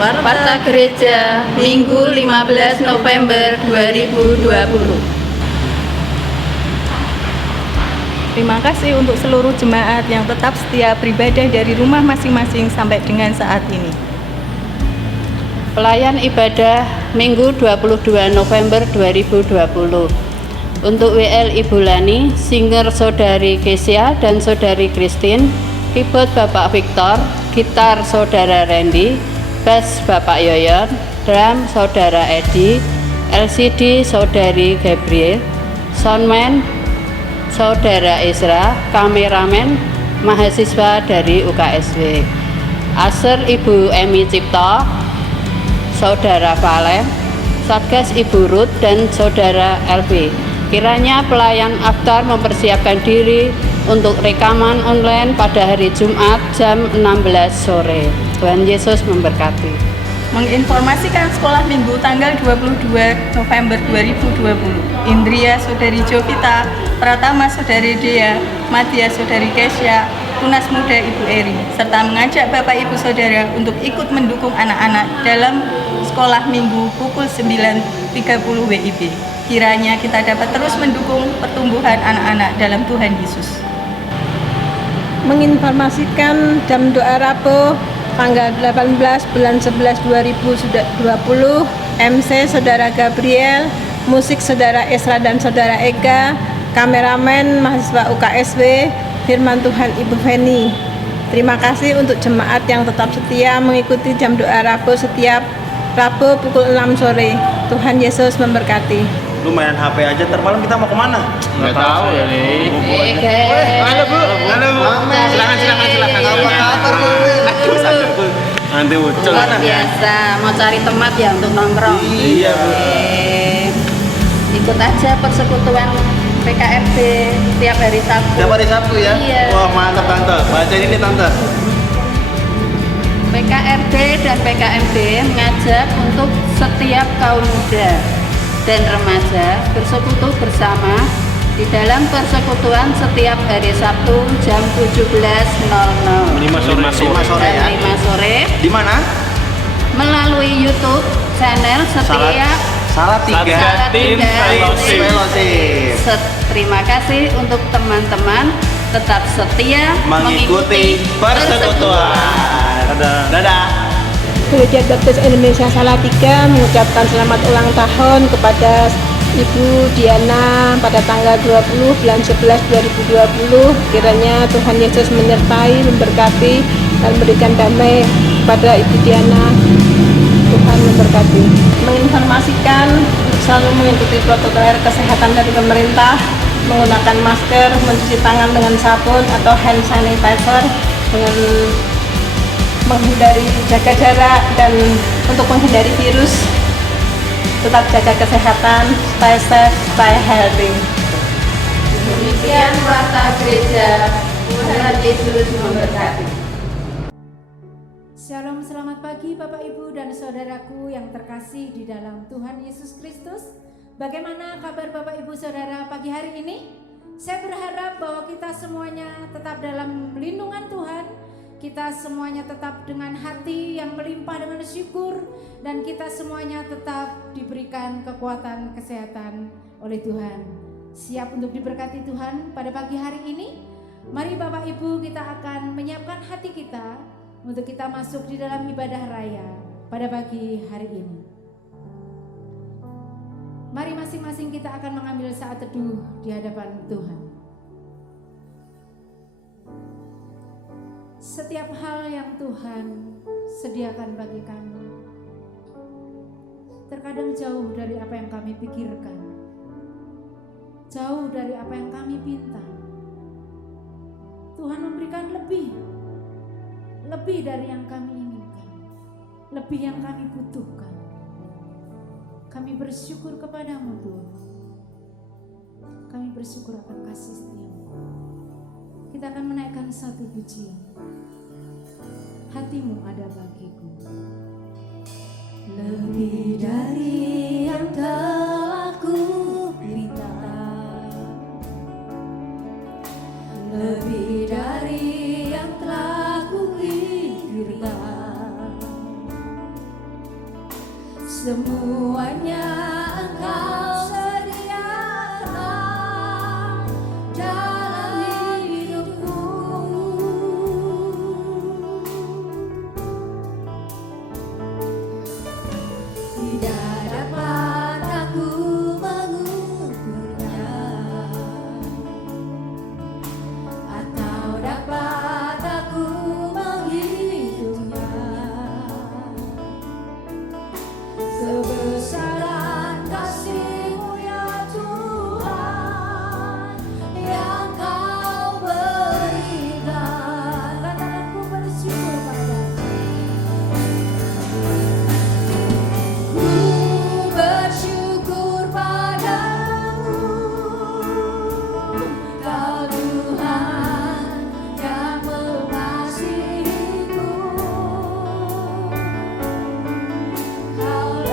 Warta Gereja, Minggu 15 November 2020. Terima kasih untuk seluruh jemaat yang tetap setia beribadah dari rumah masing-masing sampai dengan saat ini. Pelayan ibadah Minggu 22 November 2020. Untuk WL Ibu Lani, singer Saudari Kesia dan Saudari Christine, keyboard Bapak Victor, gitar Saudara Randy, bass Bapak Yoyon, drum Saudara Edi, LCD Saudari Gabriel, soundman Saudara Isra, kameramen mahasiswa dari UKSW, Aser Ibu Emi Cipto, Saudara Valen, Satgas Ibu Ruth dan Saudara Elvi. Kiranya pelayan Aktar mempersiapkan diri untuk rekaman online pada hari Jumat jam 16 sore. Tuhan Yesus memberkati. Menginformasikan sekolah minggu tanggal 22 November 2020. Indria Saudari Jovita, Pratama Saudari Dea, Matia Saudari Kesya, Tunas Muda Ibu Eri, serta mengajak Bapak Ibu Saudara untuk ikut mendukung anak-anak dalam sekolah minggu pukul 9.30 WIB. Kiranya kita dapat terus mendukung pertumbuhan anak-anak dalam Tuhan Yesus. Menginformasikan jam doa Rabu tanggal 18 bulan 11 2020, MC Saudara Gabriel, musik Saudara Esra dan Saudara Eka, kameramen mahasiswa UKSW, firman Tuhan Ibu Feni. Terima kasih untuk jemaat yang tetap setia mengikuti jam doa Rabu setiap Rabu pukul 6 sore. Tuhan Yesus memberkati. Lu main HP aja, ntar malam kita mau kemana? Nggak tahu ya nih. Halo Bu. Silakan. Apa kabar Bu? Nanti muncul. Luar biasa, mau cari tempat ya untuk nongkrong. Iya Bu. Ikut aja persekutuan PKRD tiap hari Sabtu. Tiap hari Sabtu ya? Iya. Wah mantap Tante, bacain ini Tante. PKRD dan PKMD mengajak untuk setiap kaum muda dan remaja bersekutu bersama di dalam persekutuan setiap hari Sabtu jam 17.00. 5 sore ya? 5 sore. Di mana? Melalui YouTube channel setiap Satgatin Fellowship. Terima kasih untuk teman-teman tetap setia Mengikuti persekutuan. Dadah. Gereja Baptis Indonesia Salatiga mengucapkan selamat ulang tahun kepada Ibu Diana pada tanggal 20 bulan 11 2020. Kiranya Tuhan Yesus menyertai, memberkati, dan memberikan damai kepada Ibu Diana. Tuhan memberkati. Menginformasikan selalu mengikuti protokol kesehatan dari pemerintah, menggunakan masker, mencuci tangan dengan sabun atau hand sanitizer, dengan menghindari jaga jarak, dan untuk menghindari virus tetap jaga kesehatan, stay safe, stay healthy. Demikian Warta Gereja, Tuhan Yesus memberkati. Shalom, selamat pagi Bapak Ibu dan Saudaraku yang terkasih di dalam Tuhan Yesus Kristus. Bagaimana kabar Bapak Ibu Saudara pagi hari ini? Saya berharap bahwa kita semuanya tetap dalam lindungan Tuhan. Kita semuanya tetap dengan hati yang melimpah dengan syukur, dan kita semuanya tetap diberikan kekuatan kesehatan oleh Tuhan. Siap untuk diberkati Tuhan pada pagi hari ini? Mari Bapak Ibu, kita akan menyiapkan hati kita untuk kita masuk di dalam ibadah raya pada pagi hari ini. Mari masing-masing kita akan mengambil saat teduh di hadapan Tuhan. Setiap hal yang Tuhan sediakan bagi kami terkadang jauh dari apa yang kami pikirkan, jauh dari apa yang kami pinta. Tuhan memberikan lebih dari yang kami inginkan, lebih yang kami butuhkan. Kami bersyukur kepadamu Tuhan. Kami bersyukur akan kasih setiamu. Kita akan menaikkan satu pujian. Hatimu ada bagiku. Lebih dari yang telah ku minta, lebih dari yang telah ku pikirkan, semuanya Engkau sediakan dalam hidupku. Tidak dapat aku mengukurnya, atau dapat aku menghitungnya. Sebesaran kasih-Mu ya Tuhan yang Kau berikan. Katakan ku bersyukur padamu. Ku bersyukur padamu, Kau Tuhan yang mengasihiku. Kau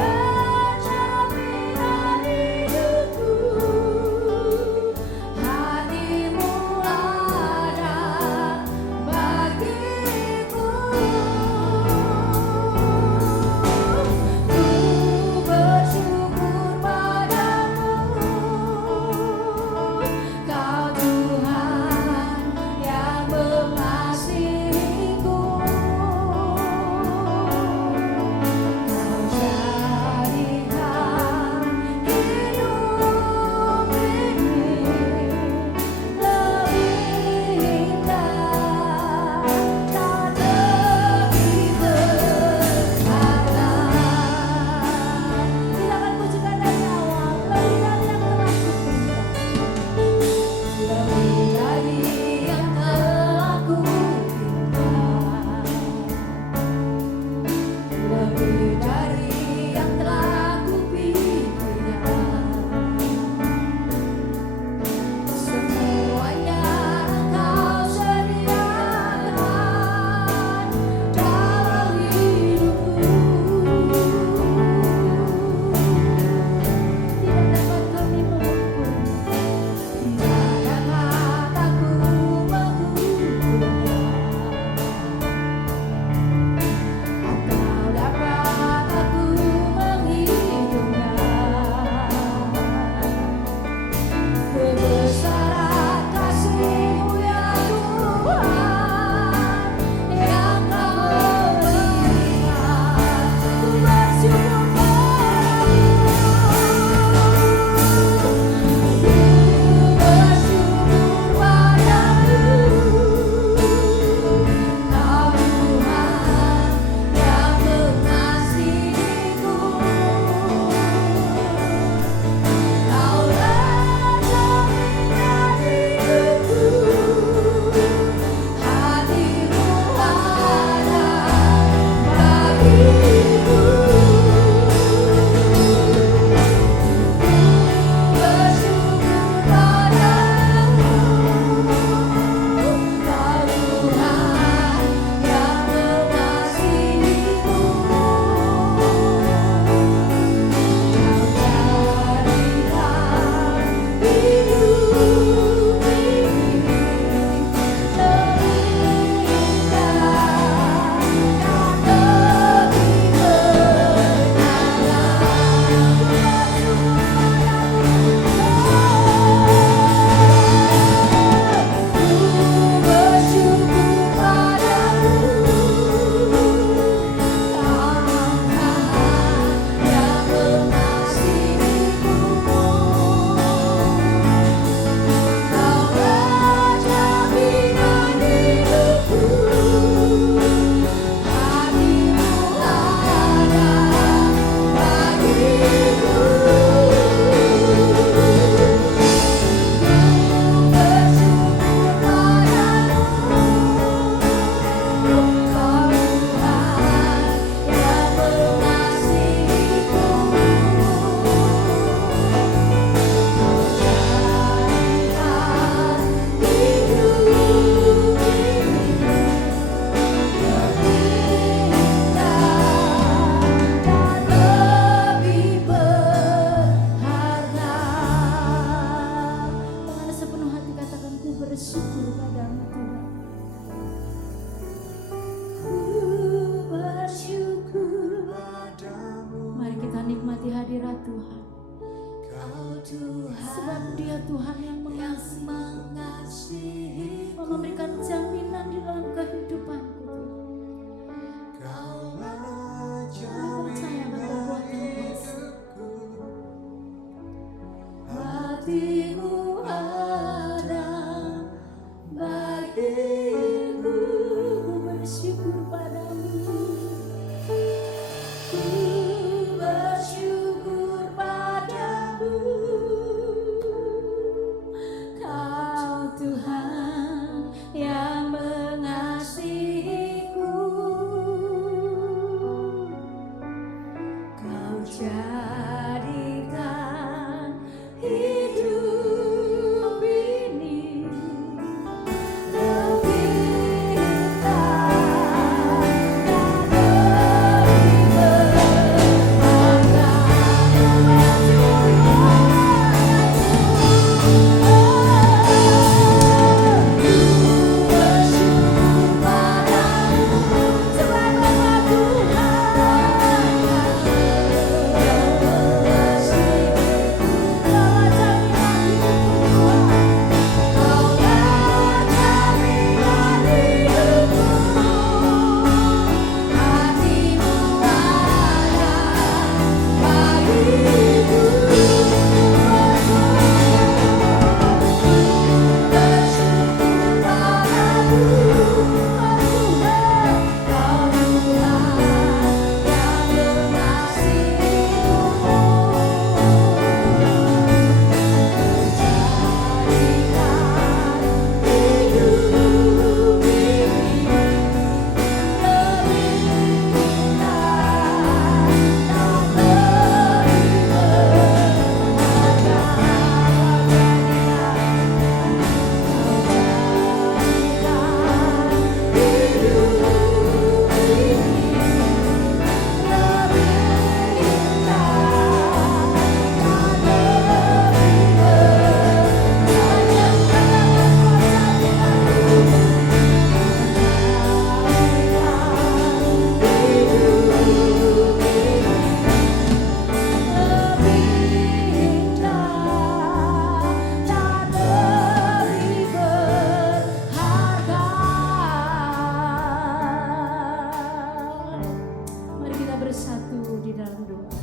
bersatu di dalam doa.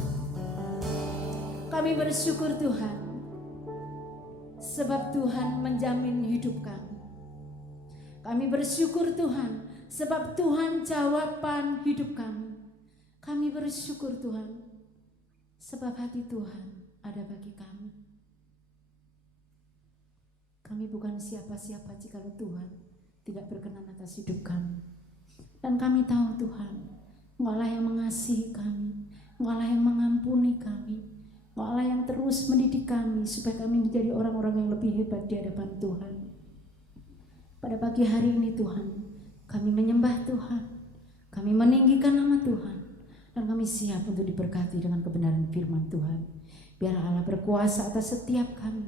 Kami bersyukur Tuhan, sebab Tuhan menjamin hidup kami. Kami bersyukur Tuhan, sebab Tuhan jawaban hidup kami. Kami bersyukur Tuhan, sebab hati Tuhan ada bagi kami. Kami bukan siapa-siapa jikalau Tuhan tidak berkenan atas hidup kami. Dan kami tahu Tuhan, Engkaulah yang mengasihi kami, Engkaulah yang mengampuni kami, Engkaulah yang terus mendidik kami supaya kami menjadi orang-orang yang lebih hebat di hadapan Tuhan. Pada pagi hari ini Tuhan, kami menyembah Tuhan, kami meninggikan nama Tuhan, dan kami siap untuk diberkati dengan kebenaran firman Tuhan. Biarlah Allah berkuasa atas setiap kami,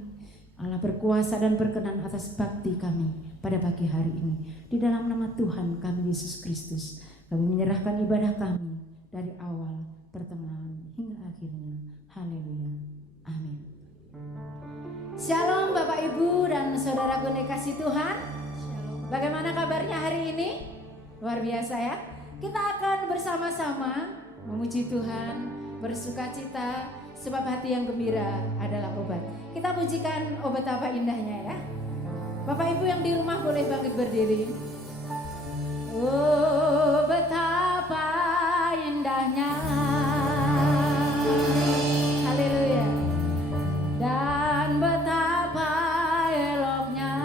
Allah berkuasa dan berkenan atas bakti kami pada pagi hari ini. Di dalam nama Tuhan kami Yesus Kristus, kami menyerahkan ibadah kami dari awal, pertengahan, hingga akhirnya. Haleluya. Amin. Shalom Bapak Ibu dan saudaraku yang dikasihi Tuhan. Bagaimana kabarnya hari ini? Luar biasa ya. Kita akan bersama-sama memuji Tuhan, bersukacita, sebab hati yang gembira adalah obat. Kita pujikan obat apa indahnya ya. Bapak Ibu yang di rumah boleh bangkit berdiri. Oh, betapa indahnya. Haleluya. Dan betapa eloknya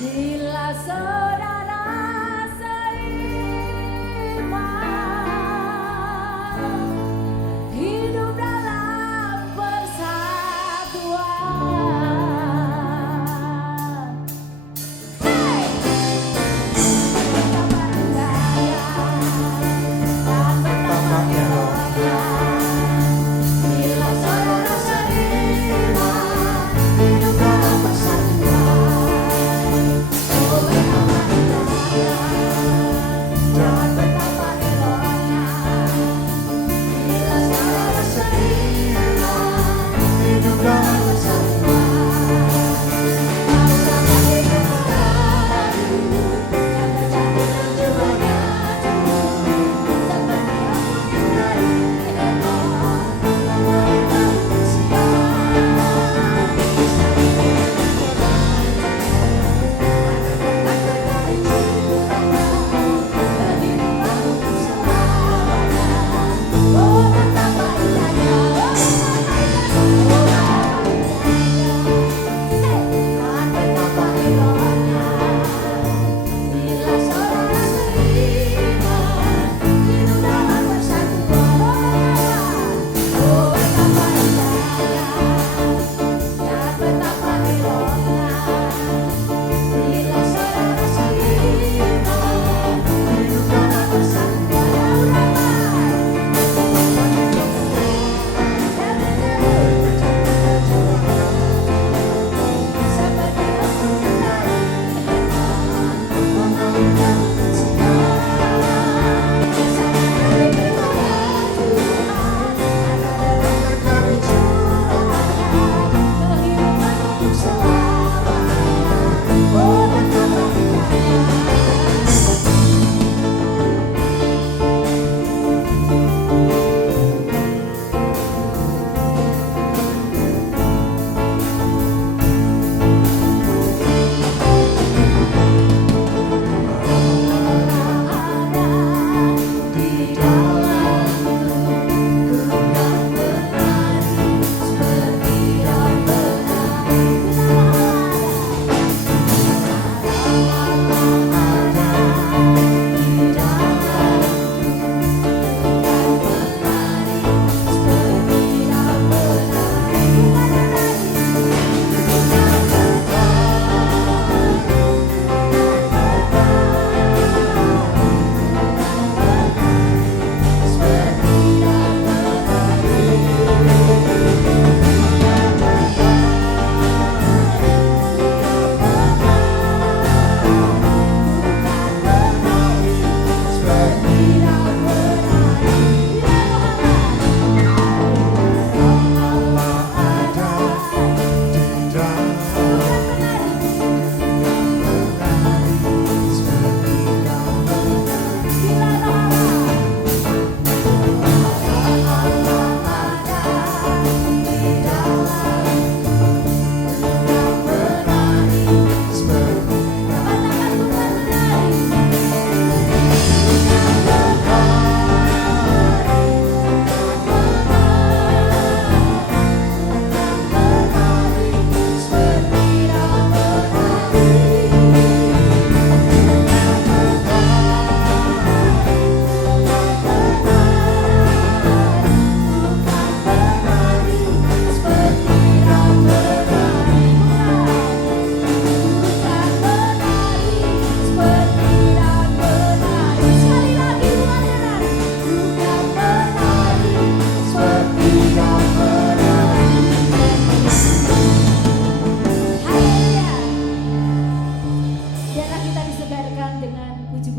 bila saudara seiman hidup dalam persatuan. Hey!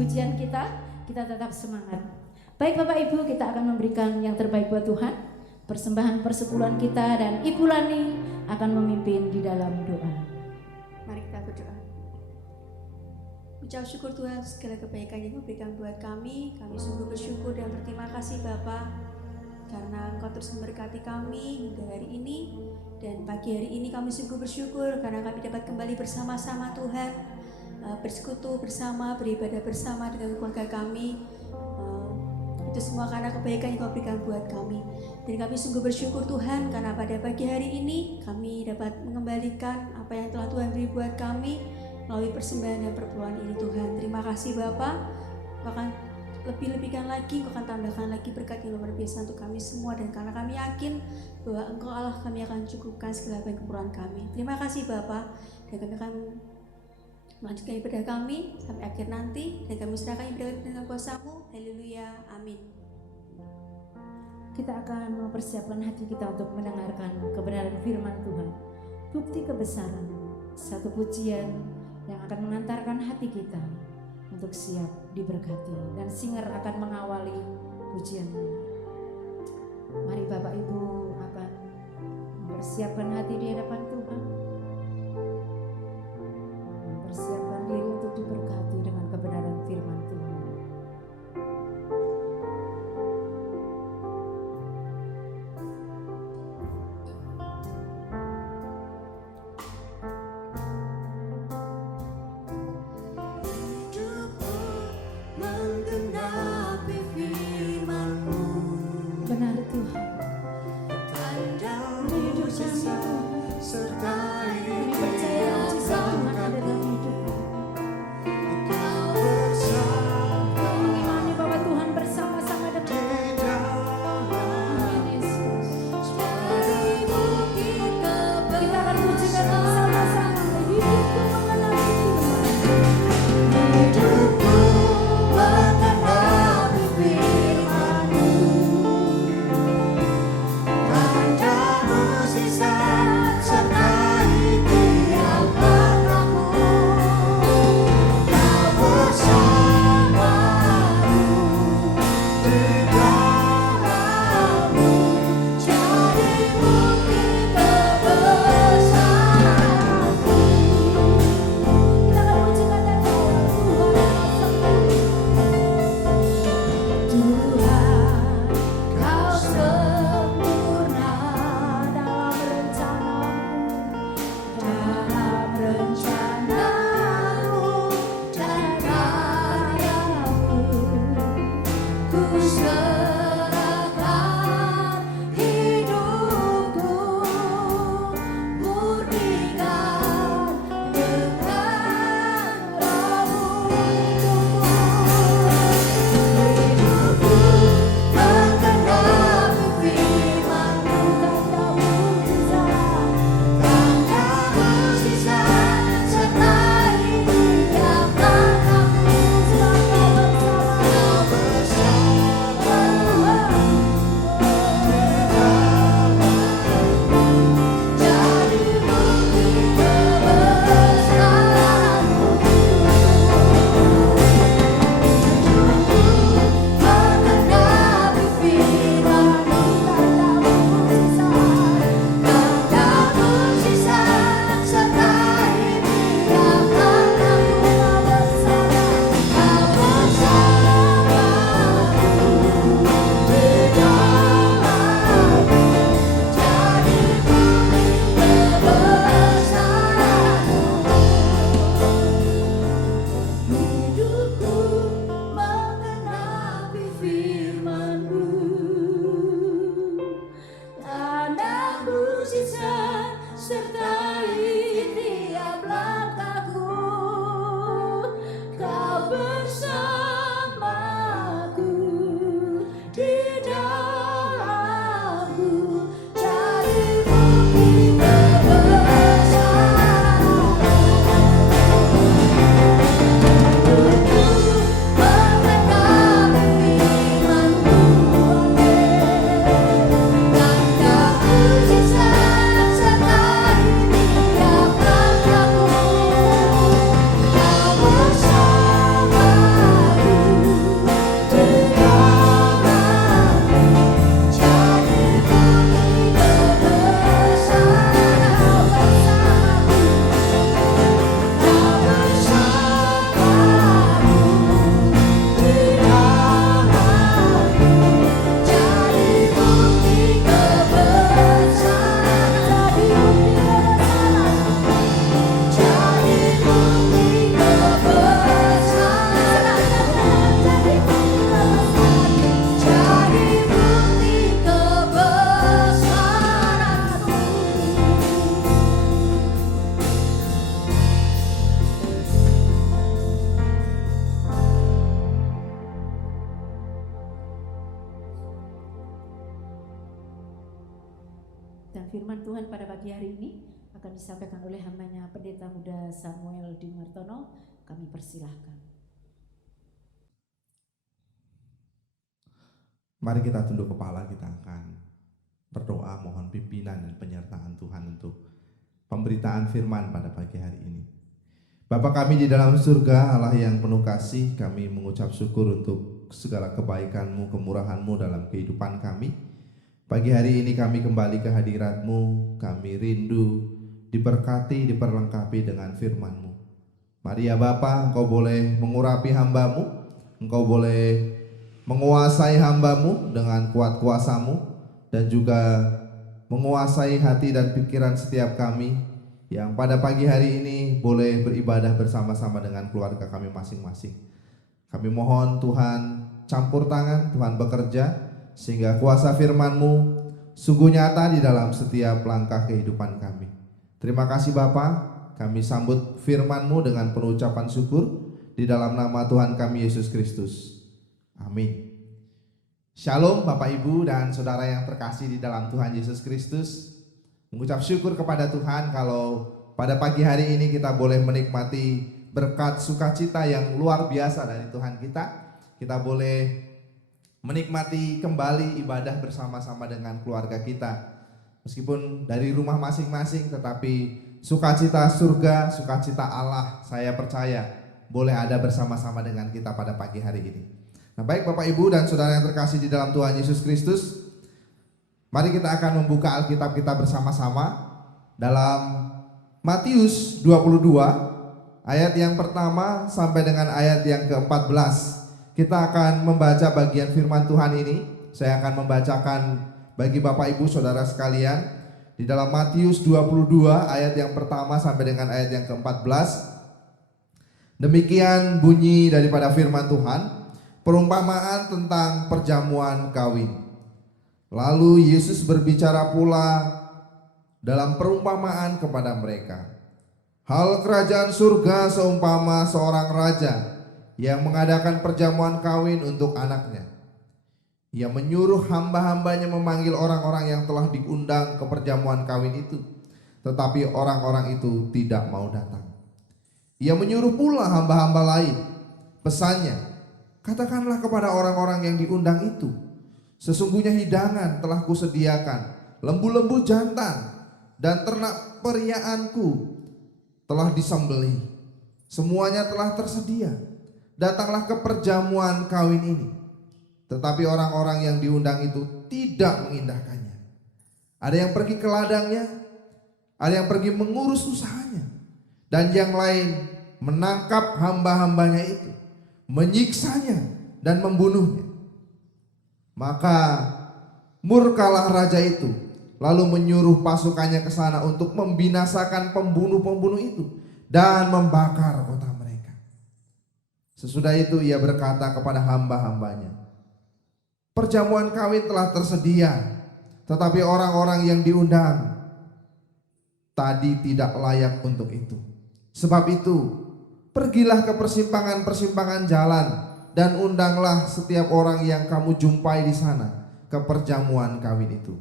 pujian kita tetap semangat. Baik Bapak Ibu, kita akan memberikan yang terbaik buat Tuhan. Persembahan persepuluhan kita dan Ibu Lani akan memimpin di dalam doa. Mari kita berdoa. Ucap syukur Tuhan segala kebaikan yang memberikan buat kami. Kami sungguh bersyukur dan berterima kasih Bapa, karena Engkau terus memberkati kami hingga hari ini. Dan pagi hari ini kami sungguh bersyukur karena kami dapat kembali bersama-sama Tuhan, bersekutu bersama, beribadah bersama dengan keluarga kami. Itu semua karena kebaikan yang Kau berikan buat kami. Dan kami sungguh bersyukur Tuhan karena pada pagi hari ini kami dapat mengembalikan apa yang telah Tuhan beri buat kami melalui persembahan dan perpuluhan ini Tuhan. Terima kasih Bapa. Bahkan lebih-lebihkan lagi, Engkau akan tambahkan lagi berkat yang luar biasa untuk kami semua. Dan karena kami yakin bahwa Engkau Allah, kami akan cukupkan segala kekurangan kami. Terima kasih Bapa. Dan kami akan melanjutkan ibadah kami sampai akhir nanti. Dan kami serahkan ibadah dengan kuasa-Mu. Haleluya, amin. Kita akan mempersiapkan hati kita untuk mendengarkan kebenaran firman Tuhan. Bukti kebesaran, satu pujian yang akan mengantarkan hati kita untuk siap diberkati, dan singer akan mengawali pujiannya. Mari Bapak Ibu akan mempersiapkan hati di hadapan Tuhan, mempersiapkan diri untuk diberkati dengan kebenaran firman Tuhan. Benar Tuhan, hidup kami Tuhan. serta firman Tuhan pada pagi hari ini akan disampaikan oleh hambanya Pendeta Muda Samuel Dimartono. Kami persilahkan. Mari kita tunduk kepala, kita akan berdoa mohon pimpinan dan penyertaan Tuhan untuk pemberitaan firman pada pagi hari ini. Bapa kami di dalam surga, Allah yang penuh kasih, kami mengucap syukur untuk segala kebaikan-Mu, kemurahan-Mu dalam kehidupan kami. Pagi hari ini kami kembali ke hadirat-Mu, kami rindu diberkati, diperlengkapi dengan firman-Mu. Mari ya Bapa, Engkau boleh mengurapi hamba-Mu, Engkau boleh menguasai hamba-Mu dengan kuat kuasa-Mu, dan juga menguasai hati dan pikiran setiap kami yang pada pagi hari ini boleh beribadah bersama-sama dengan keluarga kami masing-masing. Kami mohon Tuhan campur tangan, Tuhan bekerja sehingga kuasa firman-Mu sungguh nyata di dalam setiap langkah kehidupan kami. Terima kasih Bapa, kami sambut firman-Mu dengan penuh ucapan syukur di dalam nama Tuhan kami Yesus Kristus. Amin. Shalom Bapak Ibu dan Saudara yang terkasih di dalam Tuhan Yesus Kristus. Mengucap syukur kepada Tuhan kalau pada pagi hari ini kita boleh menikmati berkat sukacita yang luar biasa dari Tuhan kita. Kita boleh menikmati kembali ibadah bersama-sama dengan keluarga kita. Meskipun dari rumah masing-masing, tetapi sukacita surga, sukacita Allah, saya percaya boleh ada bersama-sama dengan kita pada pagi hari ini. Nah baik Bapak Ibu dan Saudara yang terkasih di dalam Tuhan Yesus Kristus, mari kita akan membuka Alkitab kita bersama-sama dalam Matius 22 ayat yang pertama sampai dengan ayat yang ke-14. Kita akan membaca bagian firman Tuhan ini. Saya akan membacakan bagi Bapak Ibu Saudara sekalian di dalam Matius 22 ayat yang pertama sampai dengan ayat yang ke-14. Demikian bunyi daripada firman Tuhan. Perumpamaan tentang perjamuan kawin. Lalu Yesus berbicara pula dalam perumpamaan kepada mereka. Hal kerajaan surga seumpama seorang raja yang mengadakan perjamuan kawin untuk anaknya. Ia menyuruh hamba-hambanya memanggil orang-orang yang telah diundang ke perjamuan kawin itu, tetapi orang-orang itu tidak mau datang. Ia menyuruh pula hamba-hamba lain. Pesannya, katakanlah kepada orang-orang yang diundang itu, sesungguhnya hidangan telah kusediakan, lembu-lembu jantan dan ternak periaanku telah disembelih. Semuanya telah tersedia. Datanglah ke perjamuan kawin ini. Tetapi orang-orang yang diundang itu tidak mengindahkannya. Ada yang pergi ke ladangnya, ada yang pergi mengurus usahanya, dan yang lain menangkap hamba-hambanya itu, menyiksanya dan membunuhnya. Maka murkalah raja itu, lalu menyuruh pasukannya ke sana untuk membinasakan pembunuh-pembunuh itu dan membakar kota mereka. Sesudah itu ia berkata kepada hamba-hambanya, perjamuan kawin telah tersedia, tetapi orang-orang yang diundang tadi tidak layak untuk itu. Sebab itu pergilah ke persimpangan-persimpangan jalan dan undanglah setiap orang yang kamu jumpai di sana ke perjamuan kawin itu.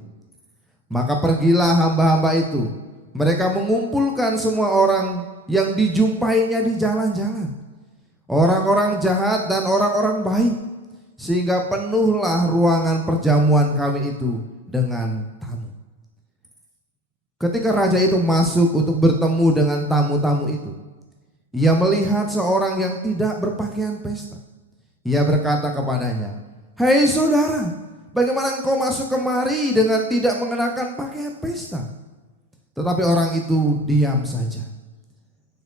Maka pergilah hamba-hamba itu, mereka mengumpulkan semua orang yang dijumpainya di jalan-jalan, orang-orang jahat dan orang-orang baik, sehingga penuhlah ruangan perjamuan kawin itu dengan tamu. Ketika raja itu masuk untuk bertemu dengan tamu-tamu itu, ia melihat seorang yang tidak berpakaian pesta. Ia berkata kepadanya, "Hai saudara, bagaimana engkau masuk kemari dengan tidak mengenakan pakaian pesta?" Tetapi orang itu diam saja.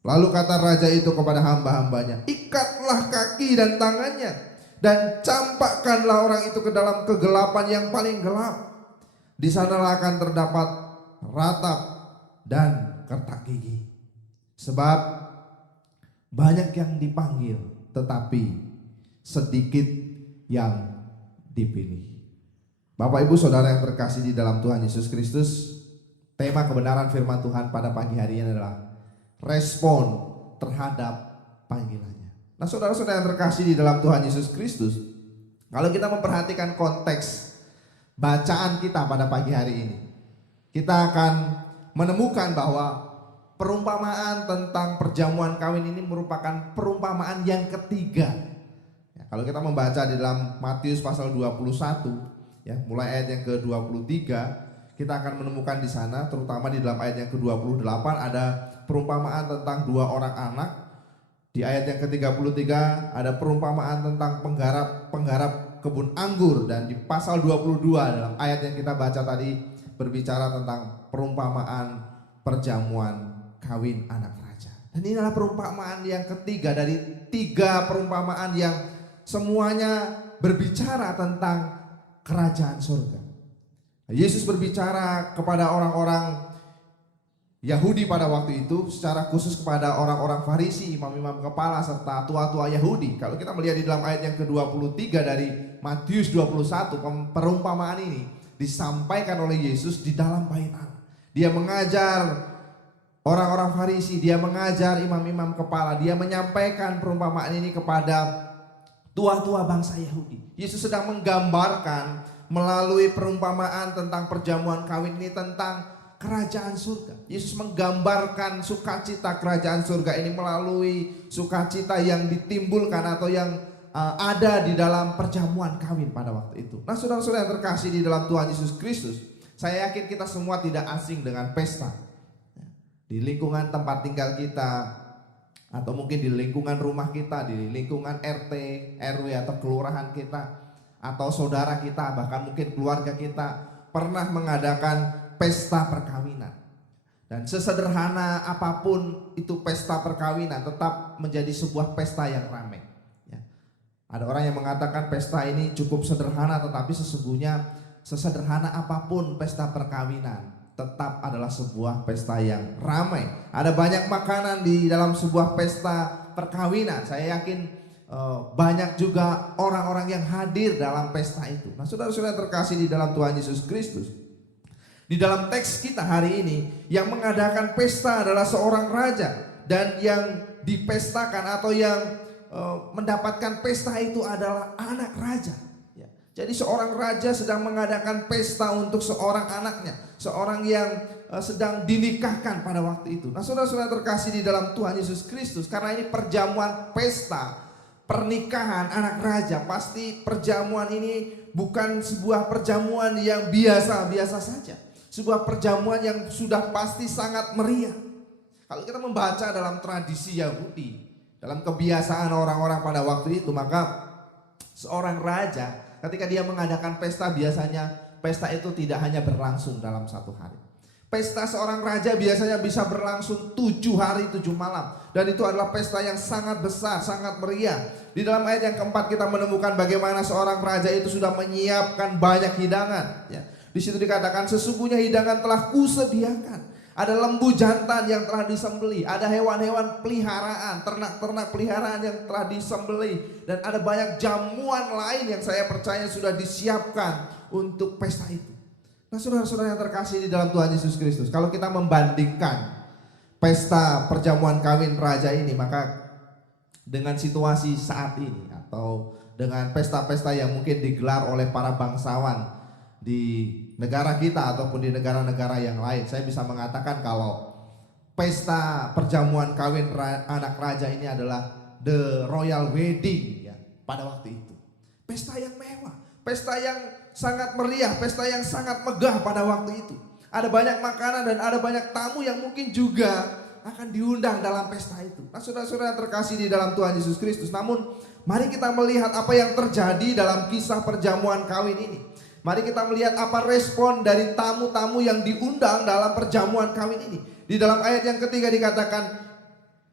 Lalu kata raja itu kepada hamba-hambanya, "Ikatlah kaki dan tangannya dan campakkanlah orang itu ke dalam kegelapan yang paling gelap. Di sanalah akan terdapat ratap dan kertak gigi. Sebab banyak yang dipanggil, tetapi sedikit yang dipilih." Bapak Ibu Saudara yang terkasih di dalam Tuhan Yesus Kristus, tema kebenaran firman Tuhan pada pagi hari ini adalah respon terhadap panggilannya. Nah saudara-saudara yang terkasih di dalam Tuhan Yesus Kristus, kalau kita memperhatikan konteks bacaan kita pada pagi hari ini, kita akan menemukan bahwa perumpamaan tentang perjamuan kawin ini merupakan perumpamaan yang ketiga. Ya, kalau kita membaca di dalam Matius pasal 21, ya, mulai ayat yang ke-23, kita akan menemukan di sana, terutama di dalam ayat yang ke-28 ada perumpamaan tentang dua orang anak. Di ayat yang ke-33 ada perumpamaan tentang penggarap kebun anggur, dan di pasal 22 dalam ayat yang kita baca tadi berbicara tentang perumpamaan perjamuan kawin anak raja. Dan ini adalah perumpamaan yang ketiga dari 3 perumpamaan yang semuanya berbicara tentang kerajaan surga. Yesus berbicara kepada orang-orang Yahudi pada waktu itu, secara khusus kepada orang-orang Farisi, imam-imam kepala serta tua-tua Yahudi. Kalau kita melihat di dalam ayat yang ke-23 dari Matius 21, perumpamaan ini disampaikan oleh Yesus di dalam bait Allah. Dia mengajar orang-orang Farisi, dia mengajar imam-imam kepala, dia menyampaikan perumpamaan ini kepada tua-tua bangsa Yahudi. Yesus sedang menggambarkan melalui perumpamaan tentang perjamuan kawin ini tentang kerajaan surga. Yesus menggambarkan sukacita kerajaan surga ini melalui sukacita yang ditimbulkan atau yang ada di dalam perjamuan kawin pada waktu itu. Nah, saudara-saudara yang terkasih di dalam Tuhan Yesus Kristus, saya yakin kita semua tidak asing dengan pesta. Di lingkungan tempat tinggal kita, atau mungkin di lingkungan rumah kita, di lingkungan RT, RW atau kelurahan kita, atau saudara kita, bahkan mungkin keluarga kita pernah mengadakan pesta perkawinan. Dan sesederhana apapun itu pesta perkawinan tetap menjadi sebuah pesta yang ramai, ya. Ada orang yang mengatakan pesta ini cukup sederhana, tetapi sesungguhnya sesederhana apapun pesta perkawinan tetap adalah sebuah pesta yang ramai. Ada banyak makanan di dalam sebuah pesta perkawinan. Saya yakin banyak juga orang-orang yang hadir dalam pesta itu. Nah, saudara-saudara terkasih di dalam Tuhan Yesus Kristus, di dalam teks kita hari ini yang mengadakan pesta adalah seorang raja, dan yang dipestakan atau yang mendapatkan pesta itu adalah anak raja. Jadi seorang raja sedang mengadakan pesta untuk seorang anaknya, seorang yang sedang dinikahkan pada waktu itu. Nah, saudara-saudara terkasih di dalam Tuhan Yesus Kristus, karena ini perjamuan pesta pernikahan anak raja, pasti perjamuan ini bukan sebuah perjamuan yang biasa-biasa saja. Sebuah perjamuan yang sudah pasti sangat meriah. Kalau kita membaca dalam tradisi Yahudi, dalam kebiasaan orang-orang pada waktu itu, maka seorang raja ketika dia mengadakan pesta, biasanya pesta itu tidak hanya berlangsung dalam satu hari. Pesta seorang raja biasanya bisa berlangsung 7 hari 7 malam. Dan itu adalah pesta yang sangat besar, sangat meriah. Di dalam ayat yang keempat kita menemukan bagaimana seorang raja itu sudah menyiapkan banyak hidangan, ya. Di situ dikatakan, sesungguhnya hidangan telah kusediakan. Ada lembu jantan yang telah disembelih, ada hewan-hewan peliharaan, ternak-ternak peliharaan yang telah disembelih, dan ada banyak jamuan lain yang saya percaya sudah disiapkan untuk pesta itu. Nah, saudara-saudara yang terkasih di dalam Tuhan Yesus Kristus, kalau kita membandingkan pesta perjamuan kawin raja ini, maka dengan situasi saat ini atau dengan pesta-pesta yang mungkin digelar oleh para bangsawan di negara kita ataupun di negara-negara yang lain, saya bisa mengatakan kalau pesta perjamuan kawin anak raja ini adalah the royal wedding, ya, pada waktu itu. Pesta yang mewah, pesta yang sangat meriah, pesta yang sangat megah pada waktu itu. Ada banyak makanan dan ada banyak tamu yang mungkin juga akan diundang dalam pesta itu. Nah, saudara-saudara yang terkasih di dalam Tuhan Yesus Kristus, namun mari kita melihat apa yang terjadi dalam kisah perjamuan kawin ini. Mari kita melihat apa respon dari tamu-tamu yang diundang dalam perjamuan kawin ini. Di dalam ayat yang ketiga dikatakan,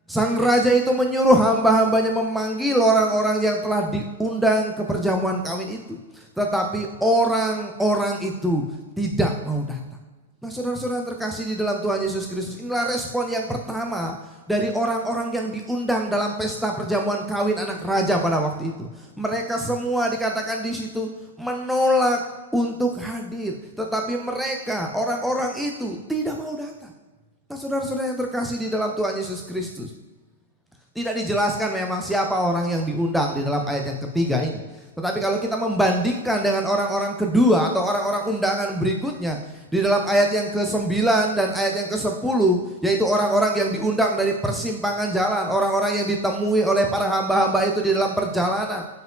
sang raja itu menyuruh hamba-hambanya memanggil orang-orang yang telah diundang ke perjamuan kawin itu. Tetapi orang-orang itu tidak mau datang. Nah, saudara-saudara yang terkasih di dalam Tuhan Yesus Kristus, inilah respon yang pertama dari orang-orang yang diundang dalam pesta perjamuan kawin anak raja pada waktu itu. Mereka semua dikatakan di situ menolak untuk hadir, tetapi mereka, orang-orang itu tidak mau datang. Nah, saudara-saudara yang terkasih di dalam Tuhan Yesus Kristus, tidak dijelaskan memang siapa orang yang diundang di dalam ayat yang ketiga ini. Tetapi kalau kita membandingkan dengan orang-orang kedua atau orang-orang undangan berikutnya, Di dalam ayat yang ke-9 dan ayat yang ke-10, yaitu orang-orang yang diundang dari persimpangan jalan, orang-orang yang ditemui oleh para hamba-hamba itu di dalam perjalanan.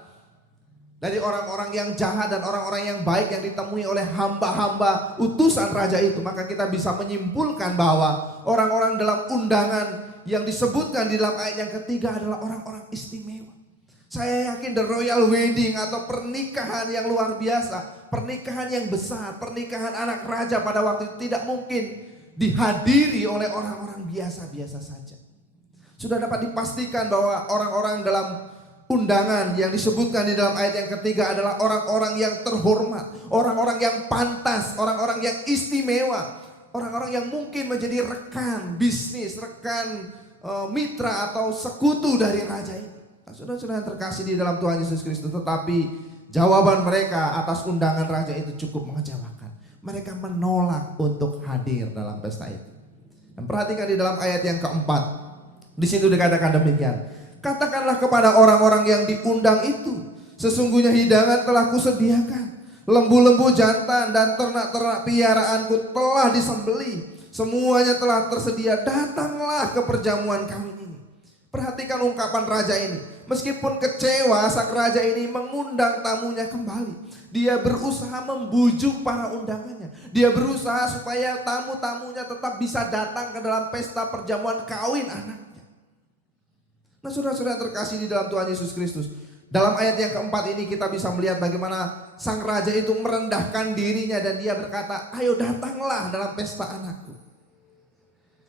Dari orang-orang yang jahat dan orang-orang yang baik yang ditemui oleh hamba-hamba utusan raja itu, maka kita bisa menyimpulkan bahwa orang-orang dalam undangan yang disebutkan di dalam ayat yang ketiga adalah orang-orang istimewa. Saya yakin the royal wedding atau pernikahan yang luar biasa, pernikahan yang besar, pernikahan anak raja pada waktu itu tidak mungkin dihadiri oleh orang-orang biasa-biasa saja. Sudah dapat dipastikan bahwa orang-orang dalam undangan yang disebutkan di dalam ayat yang ketiga adalah orang-orang yang terhormat, orang-orang yang pantas, orang-orang yang istimewa, orang-orang yang mungkin menjadi rekan bisnis, rekan mitra atau sekutu dari raja itu. Saudara-saudara yang terkasih di dalam Tuhan Yesus Kristus, tetapi jawaban mereka atas undangan raja itu cukup mengecewakan. Mereka menolak untuk hadir dalam pesta itu. Dan perhatikan di dalam ayat yang keempat, di situ dikatakan demikian. Katakanlah kepada orang-orang yang diundang itu, sesungguhnya hidangan telah kusediakan. Lembu-lembu jantan dan ternak-ternak piaraanku telah disembelih. Semuanya telah tersedia, datanglah ke perjamuan kami ini. Perhatikan ungkapan raja ini. Meskipun kecewa, sang raja ini mengundang tamunya kembali. Dia berusaha membujuk para undangannya. Dia berusaha supaya tamu-tamunya tetap bisa datang ke dalam pesta perjamuan kawin anaknya. Nah, saudara-saudara terkasih di dalam Tuhan Yesus Kristus, dalam ayat yang keempat ini kita bisa melihat bagaimana sang raja itu merendahkan dirinya dan dia berkata, ayo datanglah dalam pesta anakku.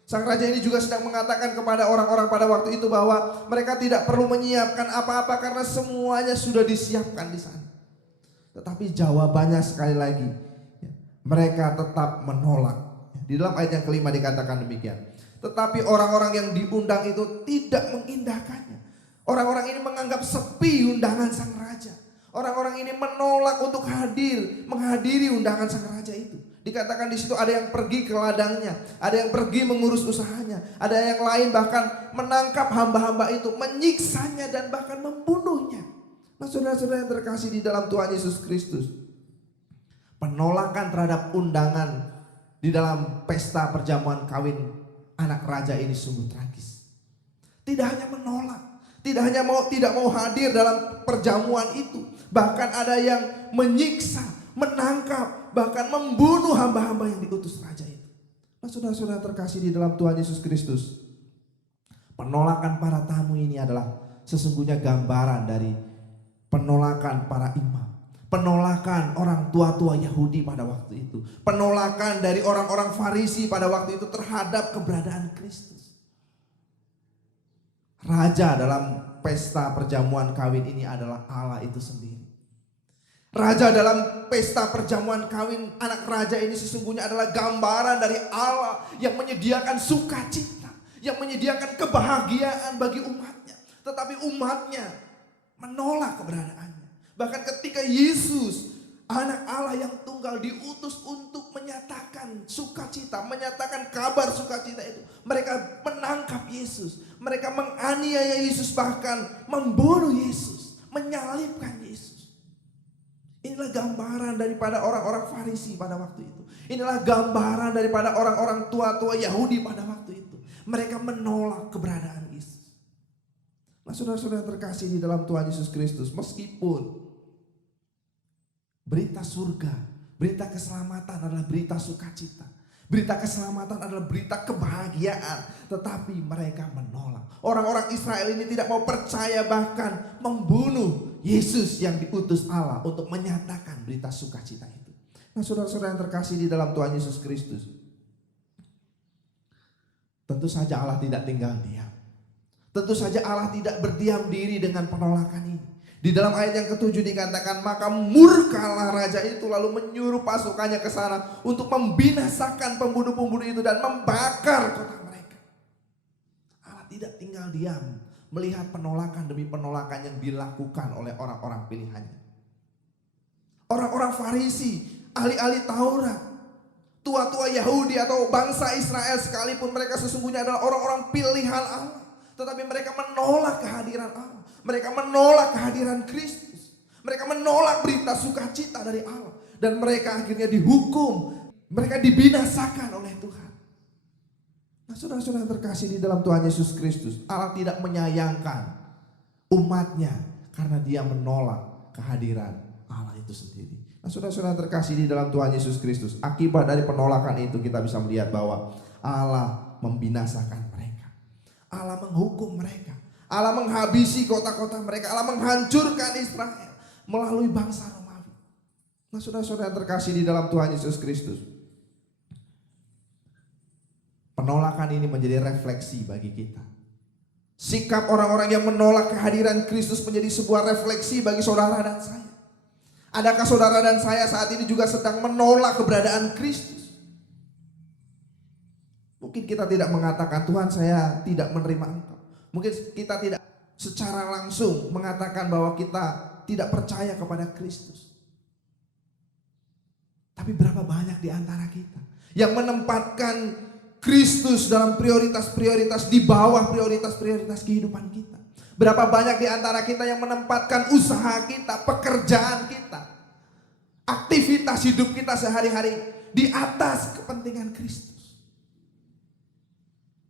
Sang raja ini juga sedang mengatakan kepada orang-orang pada waktu itu bahwa mereka tidak perlu menyiapkan apa-apa karena semuanya sudah disiapkan di sana. Tetapi jawabannya sekali lagi, mereka tetap menolak. Di dalam ayat yang kelima dikatakan demikian. Tetapi orang-orang yang diundang itu tidak mengindahkannya. Orang-orang ini menganggap sepi undangan sang raja. Orang-orang ini menolak untuk menghadiri undangan sang raja itu. Dikatakan di situ ada yang pergi ke ladangnya, ada yang pergi mengurus usahanya, ada yang lain bahkan menangkap hamba-hamba itu, menyiksanya dan bahkan membunuhnya. Nah, saudara-saudara yang terkasih di dalam Tuhan Yesus Kristus, penolakan terhadap undangan di dalam pesta perjamuan kawin anak raja ini sungguh tragis. Tidak hanya menolak, tidak mau hadir dalam perjamuan itu, bahkan ada yang menyiksa, menangkap, bahkan membunuh hamba-hamba yang diutus raja itu. Nah, saudara-saudara terkasih di dalam Tuhan Yesus Kristus, penolakan para tamu ini adalah sesungguhnya gambaran dari penolakan para imam, penolakan orang tua-tua Yahudi pada waktu itu, penolakan dari orang-orang Farisi pada waktu itu terhadap keberadaan Kristus. Raja dalam pesta perjamuan kawin ini adalah Allah itu sendiri. Raja dalam pesta perjamuan kawin anak raja ini sesungguhnya adalah gambaran dari Allah yang menyediakan sukacita, yang menyediakan kebahagiaan bagi umatnya. Tetapi umatnya menolak keberadaannya. Bahkan ketika Yesus, anak Allah yang tunggal, diutus untuk menyatakan sukacita, menyatakan kabar sukacita itu, mereka menangkap Yesus, mereka menganiaya Yesus, bahkan membunuh Yesus, menyalibkan Yesus. Inilah gambaran daripada orang-orang Farisi pada waktu itu. Inilah gambaran daripada orang-orang tua-tua Yahudi pada waktu itu. Mereka menolak keberadaan Yesus. Nah, saudara-saudara terkasih di dalam Tuhan Yesus Kristus, meskipun berita surga, berita keselamatan adalah berita sukacita, berita keselamatan adalah berita kebahagiaan, tetapi mereka menolak. Orang-orang Israel ini tidak mau percaya, bahkan membunuh Yesus yang diutus Allah untuk menyatakan berita sukacita itu. Nah, saudara-saudara yang terkasih di dalam Tuhan Yesus Kristus, tentu saja Allah tidak tinggal diam. Tentu saja Allah tidak berdiam diri dengan penolakan ini. Di dalam ayat yang ke-7 dikatakan, maka murkalah raja itu lalu menyuruh pasukannya ke sana untuk membinasakan pembunuh-pembunuh itu dan membakar kota mereka. Allah tidak tinggal diam melihat penolakan demi penolakan yang dilakukan oleh orang-orang pilihannya. Orang-orang Farisi, ahli-ahli Taurat, tua-tua Yahudi atau bangsa Israel sekalipun, mereka sesungguhnya adalah orang-orang pilihan Allah. Tetapi mereka menolak kehadiran Allah. Mereka menolak kehadiran Kristus. Mereka menolak berita sukacita dari Allah. Dan mereka akhirnya dihukum Mereka dibinasakan oleh Tuhan. Nah, saudara-saudara yang terkasih di dalam Tuhan Yesus Kristus, Allah tidak menyayangkan umatnya karena dia menolak kehadiran Allah itu sendiri. Nah, saudara-saudara yang terkasih di dalam Tuhan Yesus Kristus, akibat dari penolakan itu kita bisa melihat bahwa Allah membinasakan mereka. Allah menghukum mereka. Allah menghabisi kota-kota mereka. Allah menghancurkan Israel melalui bangsa Romawi. Nah, saudara-saudara yang terkasih di dalam Tuhan Yesus Kristus, penolakan ini menjadi refleksi bagi kita. Sikap orang-orang yang menolak kehadiran Kristus menjadi sebuah refleksi bagi saudara dan saya. Adakah saudara dan saya saat ini juga sedang menolak keberadaan Kristus? Mungkin kita tidak mengatakan, Tuhan saya tidak menerima Engkau. Mungkin kita tidak secara langsung mengatakan bahwa kita tidak percaya kepada Kristus. Tapi berapa banyak di antara kita yang menempatkan Kristus dalam prioritas-prioritas di bawah prioritas-prioritas kehidupan kita. Berapa banyak di antara kita yang menempatkan usaha kita, pekerjaan kita, aktivitas hidup kita sehari-hari di atas kepentingan Kristus.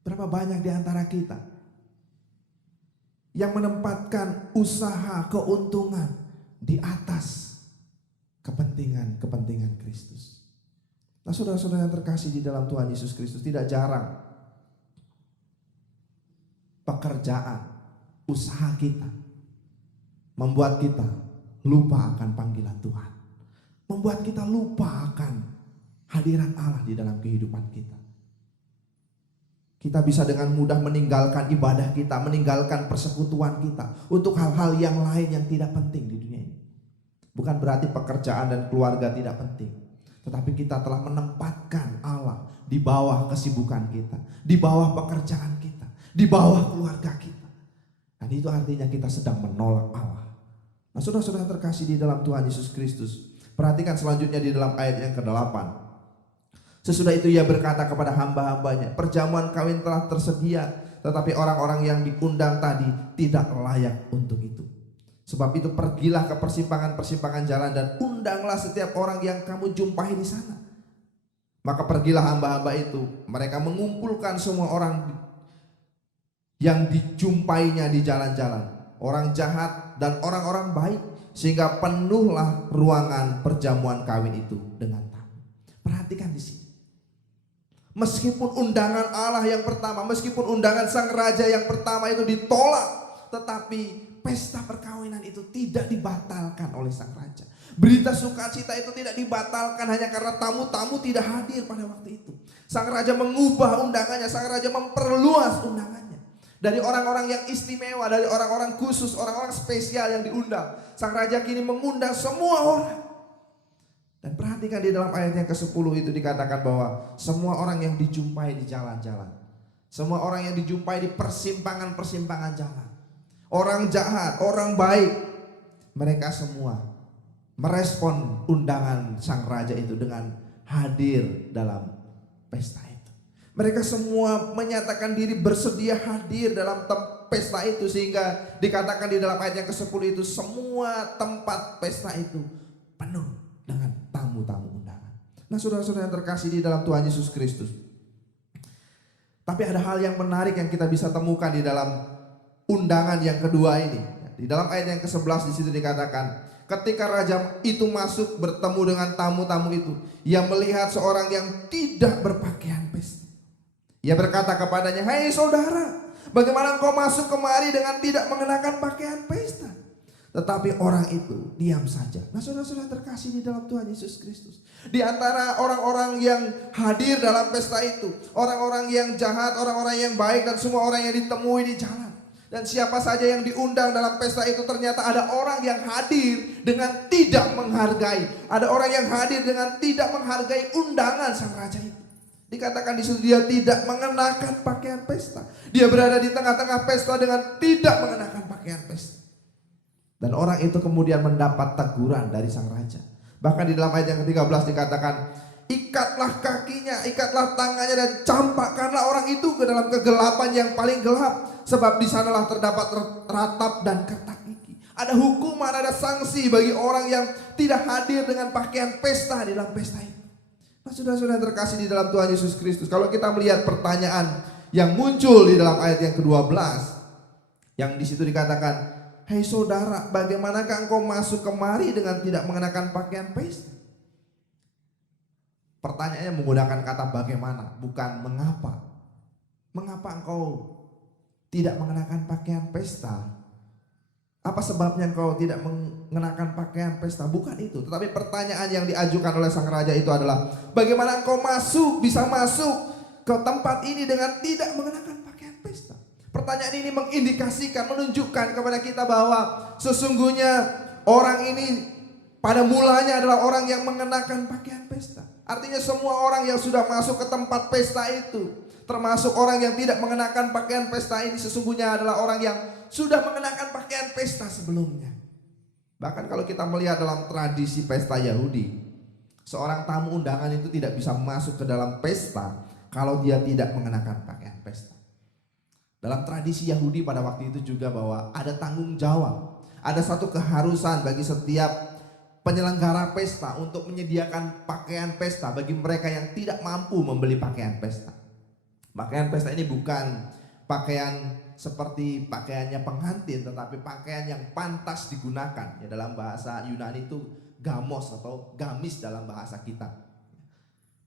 Berapa banyak di antara kita yang menempatkan usaha, keuntungan di atas kepentingan Kristus. Nah, saudara-saudara yang terkasih di dalam Tuhan Yesus Kristus, tidak jarang pekerjaan, usaha kita membuat kita lupa akan panggilan Tuhan. Membuat kita lupa akan hadirat Allah di dalam kehidupan kita. Kita bisa dengan mudah meninggalkan ibadah kita, meninggalkan persekutuan kita untuk hal-hal yang lain yang tidak penting di dunia ini. Bukan berarti pekerjaan dan keluarga tidak penting, tetapi kita telah menempatkan Allah di bawah kesibukan kita, di bawah pekerjaan kita, di bawah keluarga kita. Dan itu artinya kita sedang menolak Allah. Nah, saudara-saudara terkasih di dalam Tuhan Yesus Kristus, perhatikan selanjutnya di dalam ayat yang ke-8. Sesudah itu ia berkata kepada hamba-hambanya, perjamuan kawin telah tersedia, tetapi orang-orang yang diundang tadi tidak layak untuk itu. Sebab itu pergilah ke persimpangan-persimpangan jalan dan undanglah setiap orang yang kamu jumpai di sana. Maka pergilah hamba-hamba itu, mereka mengumpulkan semua orang yang dijumpainya di jalan-jalan, orang jahat dan orang-orang baik, sehingga penuhlah ruangan perjamuan kawin itu dengan tamu. Perhatikan di sini. Meskipun undangan Allah yang pertama, meskipun undangan sang raja yang pertama itu ditolak, tetapi pesta perkawinan itu tidak dibatalkan oleh sang raja. Berita sukacita itu tidak dibatalkan hanya karena tamu-tamu tidak hadir pada waktu itu. Sang raja mengubah undangannya, sang raja memperluas undangannya. Dari orang-orang yang istimewa, dari orang-orang khusus, orang-orang spesial yang diundang, sang raja kini mengundang semua orang. Dan perhatikan di dalam ayat yang ke-10 itu dikatakan bahwa semua orang yang dijumpai di jalan-jalan, semua orang yang dijumpai di persimpangan-persimpangan jalan, orang jahat, orang baik, mereka semua merespon undangan sang raja itu dengan hadir dalam pesta itu. Mereka semua menyatakan diri bersedia hadir dalam pesta itu, sehingga dikatakan di dalam ayat yang ke-10 itu semua tempat pesta itu penuh dengan tamu-tamu undangan. Nah, saudara-saudara yang terkasih di dalam Tuhan Yesus Kristus, tapi ada hal yang menarik yang kita bisa temukan di dalam undangan yang kedua ini. Di dalam ayat yang ke-11 di situ dikatakan, ketika raja itu masuk bertemu dengan tamu-tamu itu, ia melihat seorang yang tidak berpakaian pesta. Ia berkata kepadanya, "Hai saudara, bagaimana engkau masuk kemari dengan tidak mengenakan pakaian pesta?" Tetapi orang itu diam saja. Nah, saudara-saudara terkasih di dalam Tuhan Yesus Kristus, di antara orang-orang yang hadir dalam pesta itu, orang-orang yang jahat, orang-orang yang baik, dan semua orang yang ditemui di jalan, dan siapa saja yang diundang dalam pesta itu, ternyata ada orang yang hadir dengan tidak menghargai. Ada orang yang hadir dengan tidak menghargai undangan sang raja itu. Dikatakan di situ dia tidak mengenakan pakaian pesta. Dia berada di tengah-tengah pesta dengan tidak mengenakan pakaian pesta. Dan orang itu kemudian mendapat teguran dari sang raja. Bahkan di dalam ayat yang ke-13 dikatakan, ikatlah kakinya, ikatlah tangannya, dan campakkanlah orang itu ke dalam kegelapan yang paling gelap, sebab di sanalah terdapat ratap dan ketak gigi. Ada hukuman, ada sanksi bagi orang yang tidak hadir dengan pakaian pesta di dalam pesta itu. Nah, saudara-saudara terkasih di dalam Tuhan Yesus Kristus, kalau kita melihat pertanyaan yang muncul di dalam ayat yang ke-12, yang di situ dikatakan, "Hei saudara, bagaimanakah engkau masuk kemari dengan tidak mengenakan pakaian pesta?" Pertanyaannya menggunakan kata bagaimana, bukan mengapa. Mengapa engkau tidak mengenakan pakaian pesta? Apa sebabnya engkau tidak mengenakan pakaian pesta? Bukan itu. Tetapi pertanyaan yang diajukan oleh sang raja itu adalah, bagaimana engkau bisa masuk ke tempat ini dengan tidak mengenakan pakaian pesta? Pertanyaan ini mengindikasikan, menunjukkan kepada kita bahwa sesungguhnya orang ini pada mulanya adalah orang yang mengenakan pakaian pesta. Artinya semua orang yang sudah masuk ke tempat pesta itu, termasuk orang yang tidak mengenakan pakaian pesta ini, sesungguhnya adalah orang yang sudah mengenakan pakaian pesta sebelumnya. Bahkan kalau kita melihat dalam tradisi pesta Yahudi, seorang tamu undangan itu tidak bisa masuk ke dalam pesta kalau dia tidak mengenakan pakaian pesta. Dalam tradisi Yahudi pada waktu itu juga bahwa ada tanggung jawab, ada satu keharusan bagi setiap penyelenggara pesta untuk menyediakan pakaian pesta bagi mereka yang tidak mampu membeli pakaian pesta. Pakaian pesta ini bukan pakaian seperti pakaiannya pengantin, tetapi pakaian yang pantas digunakan. Ya, dalam bahasa Yunani itu gamos atau gamis dalam bahasa kita.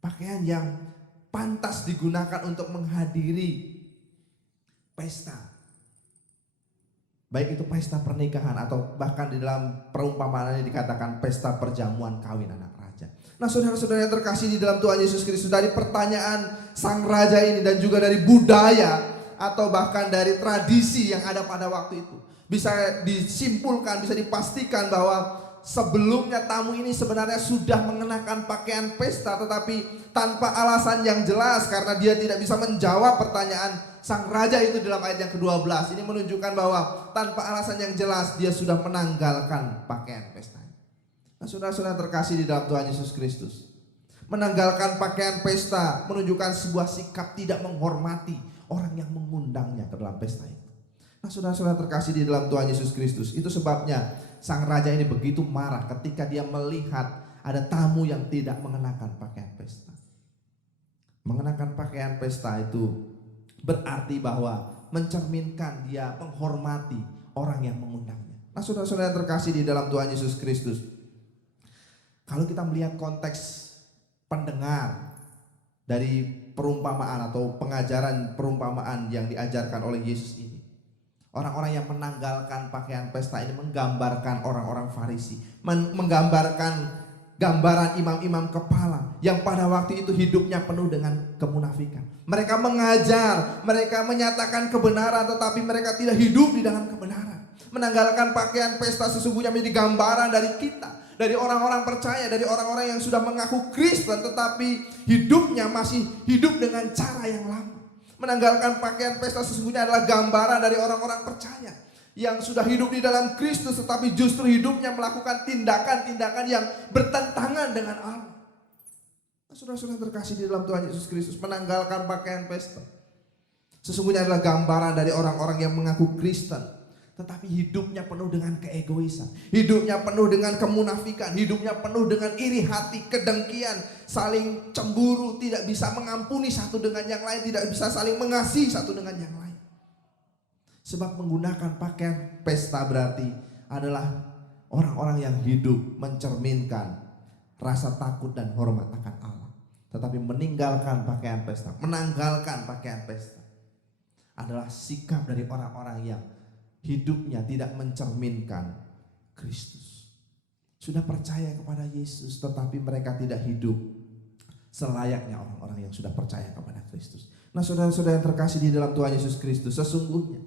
Pakaian yang pantas digunakan untuk menghadiri pesta. Baik itu pesta pernikahan atau bahkan di dalam perumpamaannya dikatakan pesta perjamuan kawin anak raja. Nah, saudara-saudara yang terkasih di dalam Tuhan Yesus Kristus, dari pertanyaan sang raja ini dan juga dari budaya atau bahkan dari tradisi yang ada pada waktu itu, bisa disimpulkan, bisa dipastikan bahwa sebelumnya tamu ini sebenarnya sudah mengenakan pakaian pesta, tetapi tanpa alasan yang jelas karena dia tidak bisa menjawab pertanyaan sang raja itu dalam ayat yang ke-12. Ini menunjukkan bahwa tanpa alasan yang jelas dia sudah menanggalkan pakaian pesta. Nah, saudara-saudara terkasih di dalam Tuhan Yesus Kristus, menanggalkan pakaian pesta menunjukkan sebuah sikap tidak menghormati orang yang mengundangnya ke dalam pesta itu. Nah, saudara-saudara terkasih di dalam Tuhan Yesus Kristus, itu sebabnya sang raja ini begitu marah ketika dia melihat ada tamu yang tidak mengenakan pakaian pesta. Mengenakan pakaian pesta itu berarti bahwa mencerminkan dia menghormati orang yang mengundangnya. Nah, saudara-saudara terkasih di dalam Tuhan Yesus Kristus, kalau kita melihat konteks pendengar dari perumpamaan atau pengajaran perumpamaan yang diajarkan oleh Yesus ini, orang-orang yang menanggalkan pakaian pesta ini menggambarkan orang-orang Farisi, menggambarkan gambaran imam-imam kepala yang pada waktu itu hidupnya penuh dengan kemunafikan. Mereka mengajar, mereka menyatakan kebenaran, tetapi mereka tidak hidup di dalam kebenaran. Menanggalkan pakaian pesta sesungguhnya menjadi gambaran dari kita, dari orang-orang percaya, dari orang-orang yang sudah mengaku Kristen tetapi hidupnya masih hidup dengan cara yang lama. Menanggalkan pakaian pesta sesungguhnya adalah gambaran dari orang-orang percaya yang sudah hidup di dalam Kristus tetapi justru hidupnya melakukan tindakan-tindakan yang bertentangan dengan Allah. Saudara-saudara terkasih di dalam Tuhan Yesus Kristus, menanggalkan pakaian pesta sesungguhnya adalah gambaran dari orang-orang yang mengaku Kristen tetapi hidupnya penuh dengan keegoisan, hidupnya penuh dengan kemunafikan, hidupnya penuh dengan iri hati, kedengkian, saling cemburu, tidak bisa mengampuni satu dengan yang lain, tidak bisa saling mengasihi satu dengan yang lain. Sebab menggunakan pakaian pesta berarti adalah orang-orang yang hidup mencerminkan rasa takut dan hormat akan Allah. Tetapi meninggalkan pakaian pesta, menanggalkan pakaian pesta adalah sikap dari orang-orang yang hidupnya tidak mencerminkan Kristus. Sudah percaya kepada Yesus tetapi mereka tidak hidup selayaknya orang-orang yang sudah percaya kepada Kristus. Nah, saudara-saudara yang terkasih di dalam Tuhan Yesus Kristus, sesungguhnya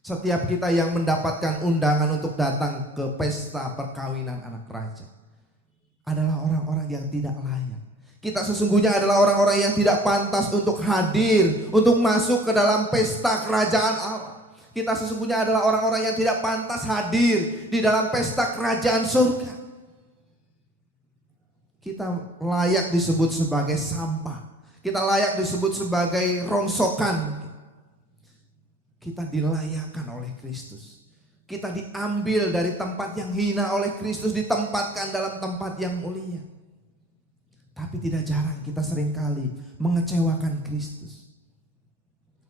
setiap kita yang mendapatkan undangan untuk datang ke pesta perkawinan anak raja adalah orang-orang yang tidak layak. Kita sesungguhnya adalah orang-orang yang tidak pantas untuk hadir, untuk masuk ke dalam pesta kerajaan Allah. Kita sesungguhnya adalah orang-orang yang tidak pantas hadir di dalam pesta kerajaan surga. Kita layak disebut sebagai sampah. Kita layak disebut sebagai rongsokan. Kita dilayakkan oleh Kristus. Kita diambil dari tempat yang hina oleh Kristus, ditempatkan dalam tempat yang mulia. Tapi tidak jarang kita seringkali mengecewakan Kristus.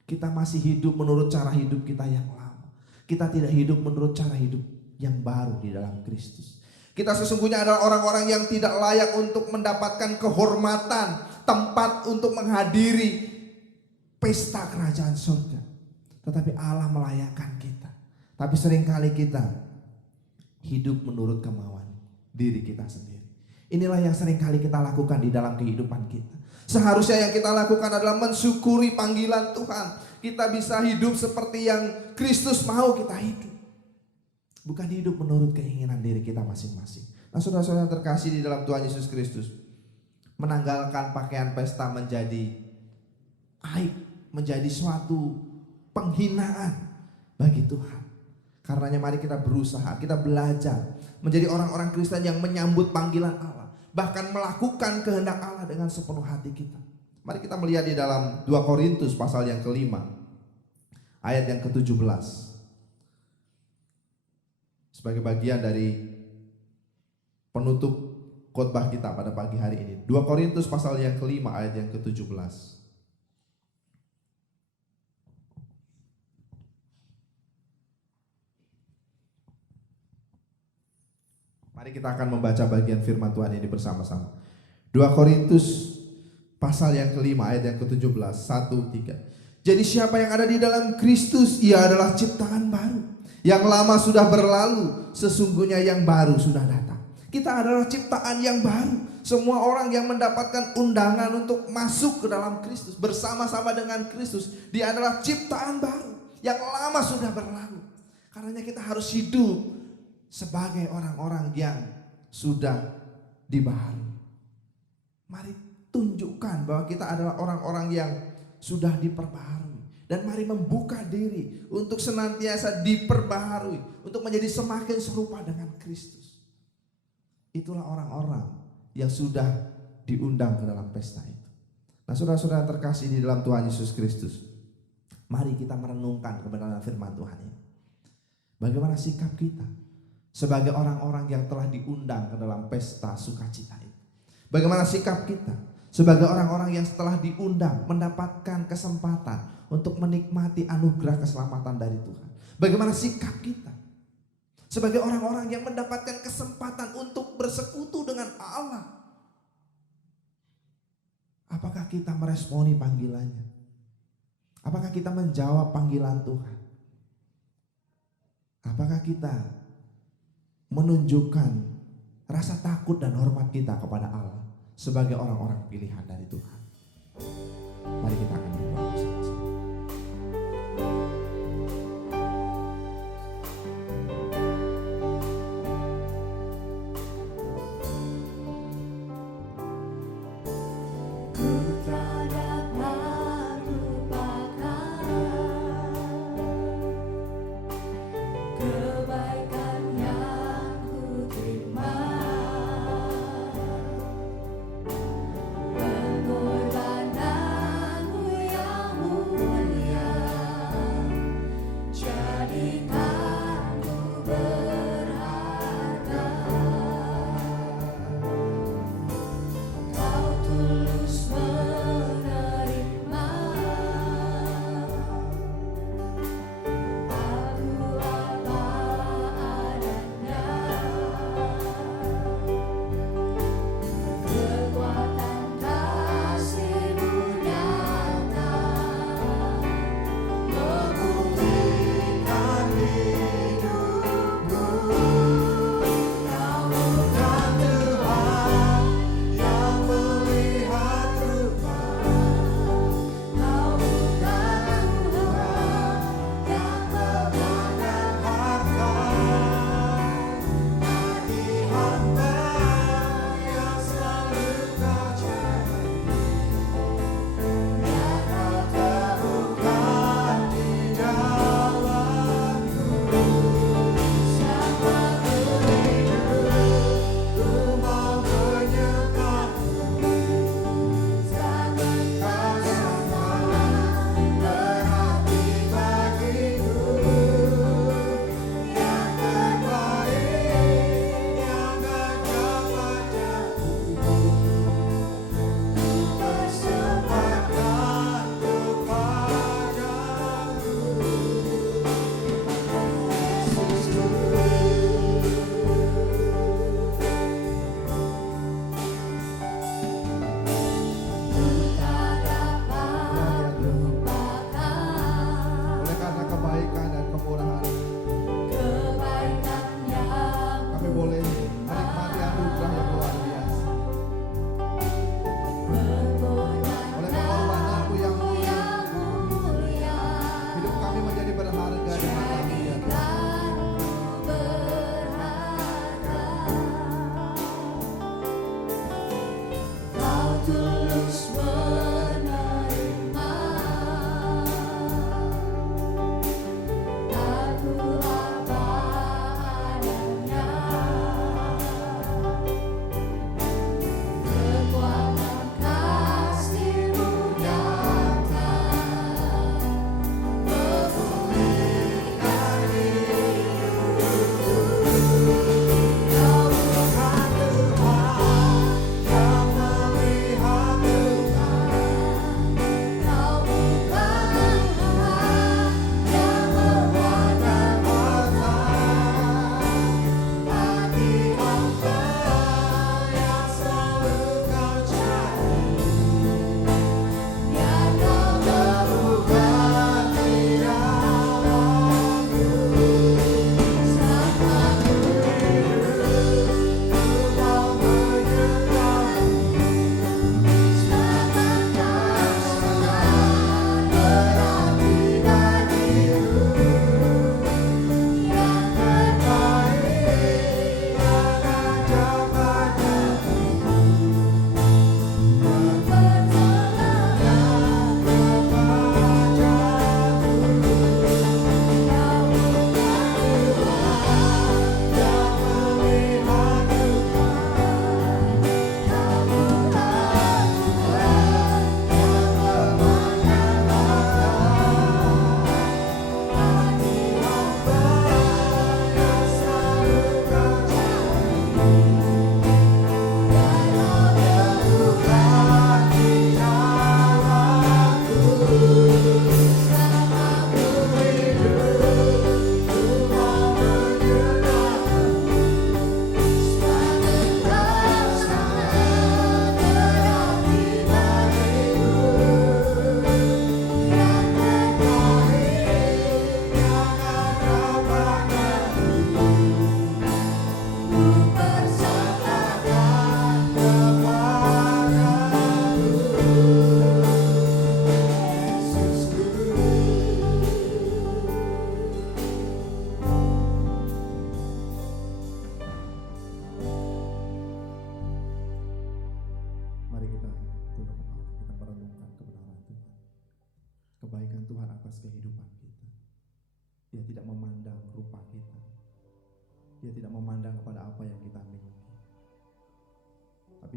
Kita masih hidup menurut cara hidup kita yang lama. Kita tidak hidup menurut cara hidup yang baru di dalam Kristus. Kita sesungguhnya adalah orang-orang yang tidak layak untuk mendapatkan kehormatan, tempat untuk menghadiri pesta kerajaan surga. Tetapi Allah melayakkan kita. Tapi seringkali kita hidup menurut kemauan diri kita sendiri. Inilah yang seringkali kita lakukan di dalam kehidupan kita. Seharusnya yang kita lakukan adalah mensyukuri panggilan Tuhan. Kita bisa hidup seperti yang Kristus mau kita hidup. Bukan hidup menurut keinginan diri kita masing-masing. Nah, saudara-saudara terkasih di dalam Tuhan Yesus Kristus, menanggalkan pakaian pesta menjadi aib, menjadi suatu penghinaan bagi Tuhan. Karenanya mari kita berusaha, kita belajar menjadi orang-orang Kristen yang menyambut panggilan Allah, bahkan melakukan kehendak Allah dengan sepenuh hati kita. Mari kita melihat di dalam 2 Korintus pasal yang kelima, ayat yang ke-17. Sebagai bagian dari penutup khotbah kita pada pagi hari ini. 2 Korintus pasal yang kelima ayat yang ke-17. Mari kita akan membaca bagian firman Tuhan ini bersama-sama. 2 Korintus pasal yang kelima ayat yang ke-17. 1-3. Jadi siapa yang ada di dalam Kristus, ia adalah ciptaan baru. Yang lama sudah berlalu, sesungguhnya yang baru sudah datang. Kita adalah ciptaan yang baru. Semua orang yang mendapatkan undangan untuk masuk ke dalam Kristus, bersama-sama dengan Kristus, dia adalah ciptaan baru. Yang lama sudah berlalu. Karenanya kita harus hidup sebagai orang-orang yang sudah dibaharui. Mari tunjukkan bahwa kita adalah orang-orang yang sudah diperbaharui. Dan mari membuka diri untuk senantiasa diperbaharui, untuk menjadi semakin serupa dengan Kristus. Itulah orang-orang yang sudah diundang ke dalam pesta itu. Nah, saudara-saudara terkasih di dalam Tuhan Yesus Kristus, mari kita merenungkan kebenaran firman Tuhan ini. Bagaimana sikap kita sebagai orang-orang yang telah diundang ke dalam pesta sukacita itu? Bagaimana sikap kita sebagai orang-orang yang setelah diundang mendapatkan kesempatan untuk menikmati anugerah keselamatan dari Tuhan? Bagaimana sikap kita sebagai orang-orang yang mendapatkan kesempatan untuk bersekutu dengan Allah? Apakah kita meresponi panggilannya? Apakah kita menjawab panggilan Tuhan? Apakah kita menunjukkan rasa takut dan hormat kita kepada Allah sebagai orang-orang pilihan dari Tuhan? Mari kita akan berdoa bersama-sama. Pengorbananmu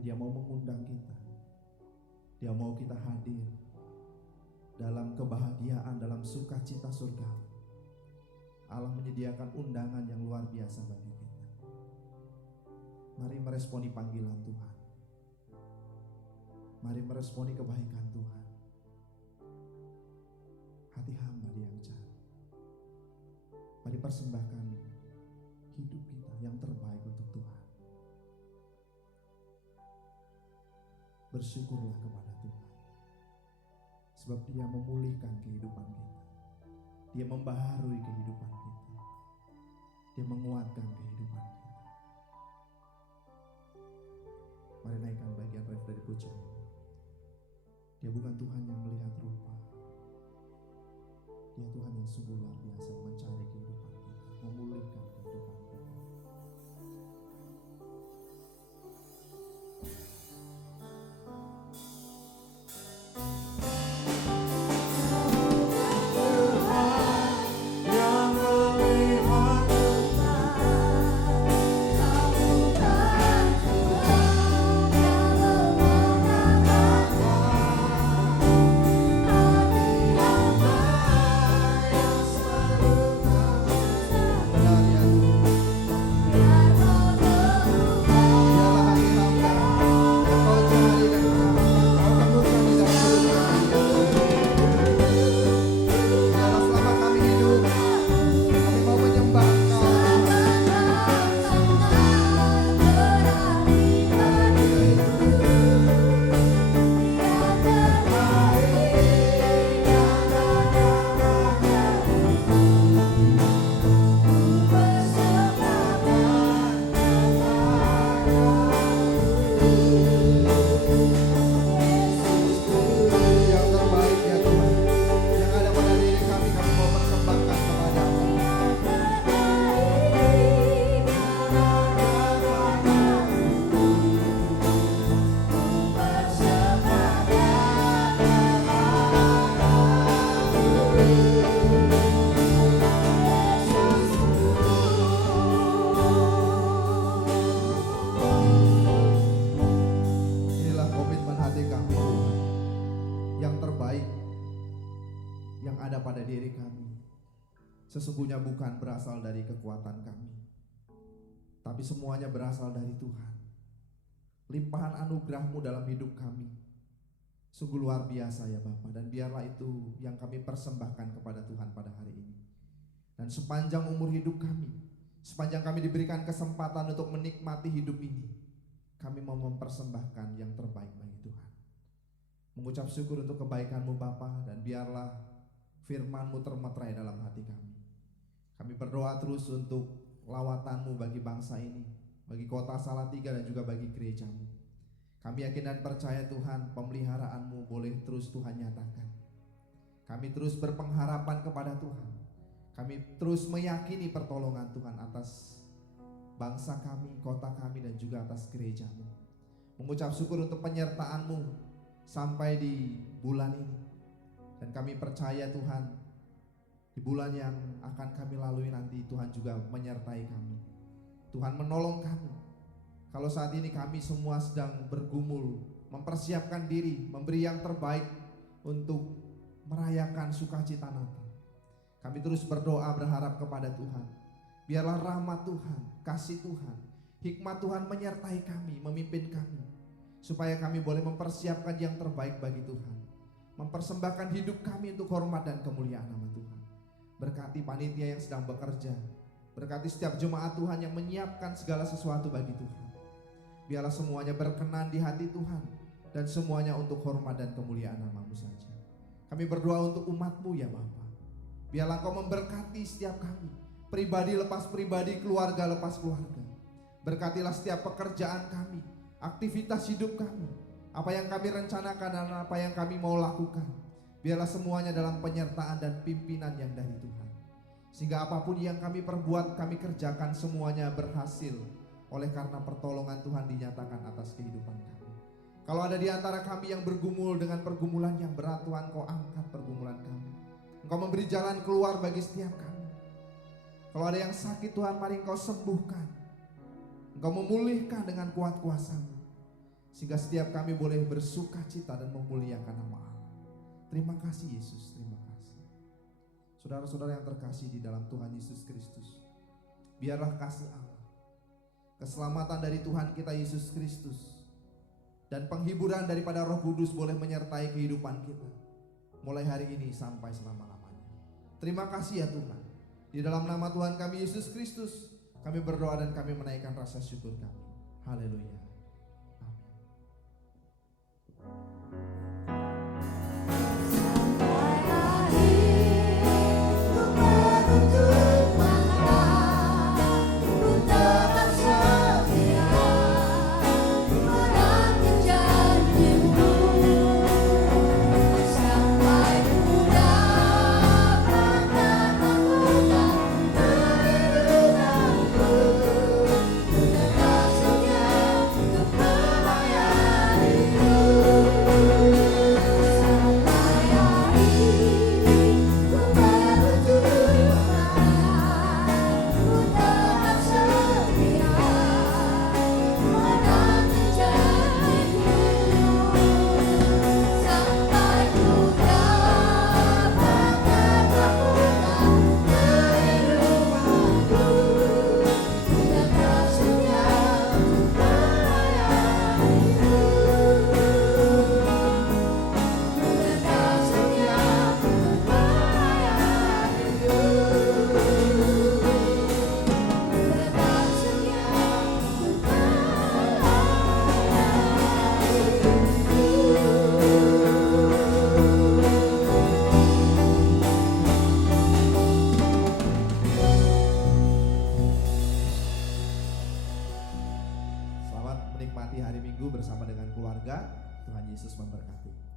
Tapi Dia mau mengundang kita. Dia mau kita hadir dalam kebahagiaan, dalam sukacita surga. Allah menyediakan undangan yang luar biasa bagi kita. Mari meresponi panggilan Tuhan. Mari meresponi kebaikan Tuhan. Hati hamba Dia yang cari. Mari persembahkan hidup kita yang terbaik untuk Tuhan. Bersyukurlah kepada Tuhan. Sebab Dia memulihkan kehidupan kita. Dia membaharui kehidupan kita. Dia menguatkan kehidupan kita. Mari naikkan bagian ref dari pujian ini. Dia bukan Tuhan yang melihat rupa. Dia Tuhan yang sungguh luar biasa mencari kehidupan kita, memulihkan kehidupan kita. Sesungguhnya bukan berasal dari kekuatan kami, tapi semuanya berasal dari Tuhan. Limpahan anugerah-Mu dalam hidup kami sungguh luar biasa ya Bapa, dan biarlah itu yang kami persembahkan kepada Tuhan pada hari ini. Dan sepanjang umur hidup kami, sepanjang kami diberikan kesempatan untuk menikmati hidup ini, kami mau mempersembahkan yang terbaik bagi Tuhan. Mengucap syukur untuk kebaikan-Mu Bapa, dan biarlah firman-Mu termeterai dalam hati kami. Kami berdoa terus untuk lawatan-Mu bagi bangsa ini, bagi kota Salatiga dan juga bagi gereja-Mu. Kami yakin dan percaya Tuhan, pemeliharaan-Mu boleh terus Tuhan nyatakan. Kami terus berpengharapan kepada Tuhan. Kami terus meyakini pertolongan Tuhan atas bangsa kami, kota kami, dan juga atas gereja-Mu. Mengucap syukur untuk penyertaan-Mu sampai di bulan ini. Dan kami percaya Tuhan, di bulan yang akan kami lalui nanti Tuhan juga menyertai kami. Tuhan menolong kami. Kalau saat ini kami semua sedang bergumul, mempersiapkan diri, memberi yang terbaik untuk merayakan sukacita Natal. Kami terus berdoa berharap kepada Tuhan. Biarlah rahmat Tuhan, kasih Tuhan, hikmat Tuhan menyertai kami, memimpin kami, supaya kami boleh mempersiapkan yang terbaik bagi Tuhan. Mempersembahkan hidup kami untuk hormat dan kemuliaan nama Tuhan. Berkati panitia yang sedang bekerja. Berkati setiap jemaat Tuhan yang menyiapkan segala sesuatu bagi Tuhan. Biarlah semuanya berkenan di hati Tuhan, dan semuanya untuk hormat dan kemuliaan nama-Mu saja. Kami berdoa untuk umat-Mu ya Bapa. Biarlah Engkau memberkati setiap kami, pribadi lepas pribadi, keluarga lepas keluarga. Berkatilah setiap pekerjaan kami, aktivitas hidup kami, apa yang kami rencanakan dan apa yang kami mau lakukan. Biarlah semuanya dalam penyertaan dan pimpinan yang dari Tuhan. Sehingga apapun yang kami perbuat, kami kerjakan semuanya berhasil, oleh karena pertolongan Tuhan dinyatakan atas kehidupan kami. Kalau ada di antara kami yang bergumul dengan pergumulan yang berat, Tuhan Engkau angkat pergumulan kami. Engkau memberi jalan keluar bagi setiap kami. Kalau ada yang sakit Tuhan, mari Engkau sembuhkan. Engkau memulihkan dengan kuat kuasa-Mu. sehingga setiap kami boleh bersuka cita dan memuliakan nama Allah. Terima kasih Yesus, terima kasih. Saudara-saudara yang terkasih di dalam Tuhan Yesus Kristus, biarlah kasih Allah, keselamatan dari Tuhan kita Yesus Kristus, dan penghiburan daripada Roh Kudus boleh menyertai kehidupan kita mulai hari ini sampai selama-lamanya. Terima kasih ya Tuhan. Di dalam nama Tuhan kami Yesus Kristus, kami berdoa dan kami menaikkan rasa syukur kami. Haleluya. Menikmati hari Minggu bersama dengan keluarga. Tuhan Yesus memberkati.